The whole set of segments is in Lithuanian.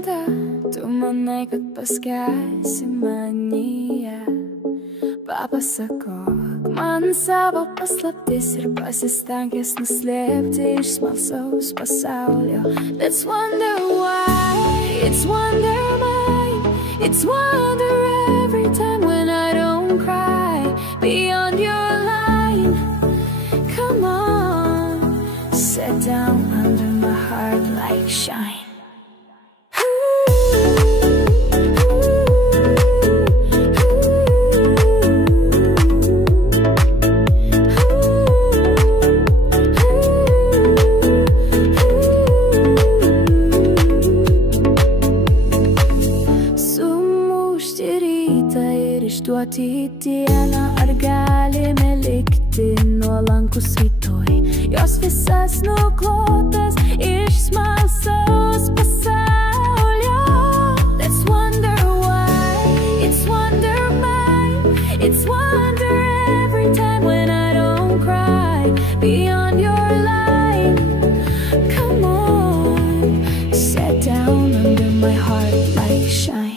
šventa, tu manai, kad paskęsi manyje. Papasakok man savo paslaptis ir pasistenkęs nuslėpti iš smalsaus pasaulio. Let's wonder why, it's wonder mine, it's wonder every time when I don't cry beyond your line. Come on, sit down under my heart like shine. Išduoti dieną, ar galime likti nuolankus rytoj? Jos visas nuklotas iš smalsaus pasaulio. Let's wonder why, it's wonder mine, it's wonder every time when I don't cry beyond your line. Come on, sit down under my heart like shine.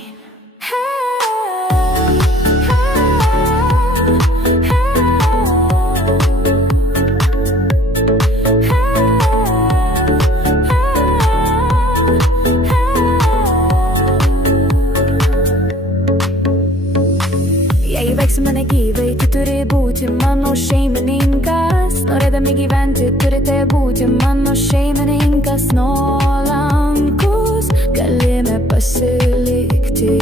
Mane gyvai, tu turi būti mano šeimininkas. Norėdami gyventi, turite būti mano šeimininkas. Nuolankus galime pasilikti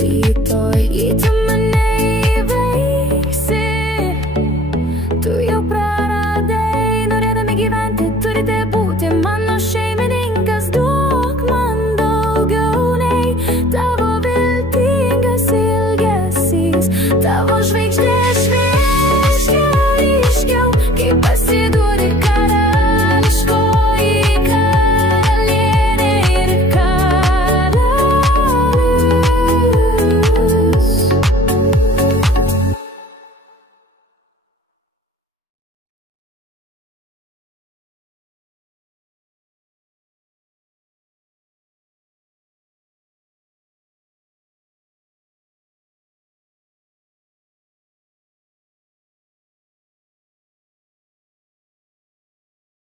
rytoj.